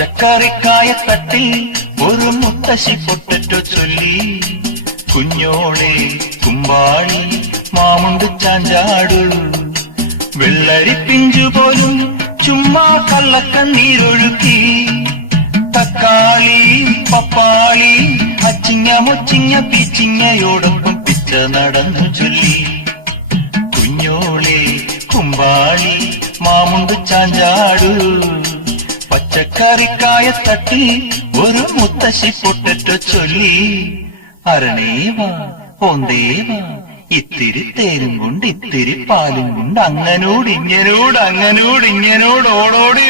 പച്ചക്കറിക്കായത്തട്ടിൽ ഒരു മുത്തശ്ശി പൊട്ടറ്റോ ചൊല്ലി, കുഞ്ഞോളെ കുമ്പാളി മാമുണ്ട് ചാഞ്ചാടു, വെള്ളരി പിഞ്ചുപോലും ചുമ്മാ കള്ളക്കണ്ണീരൊഴുക്കി, തക്കാളി പപ്പാളി അച്ചിങ്ങ മുച്ചിങ്ങ പീച്ചിങ്ങയോടൊപ്പം പിച്ച നടന്നു ചൊല്ലി, കുഞ്ഞോളെ കുമ്പാളി മാമുണ്ട് ചാഞ്ചാടു, പച്ചക്കറിക്കായത്തട്ടിൽ ഒരു മുത്തശ്ശി പൊട്ടറ്റോ ചൊല്ലി, അരണേവാ ഓന്തേവാ ഇത്തിരി തേനും കൊണ്ട് ഇത്തിരി പാലും കൊണ്ട് അങ്ങനോട് ഇങ്ങനോട് ഓടോടി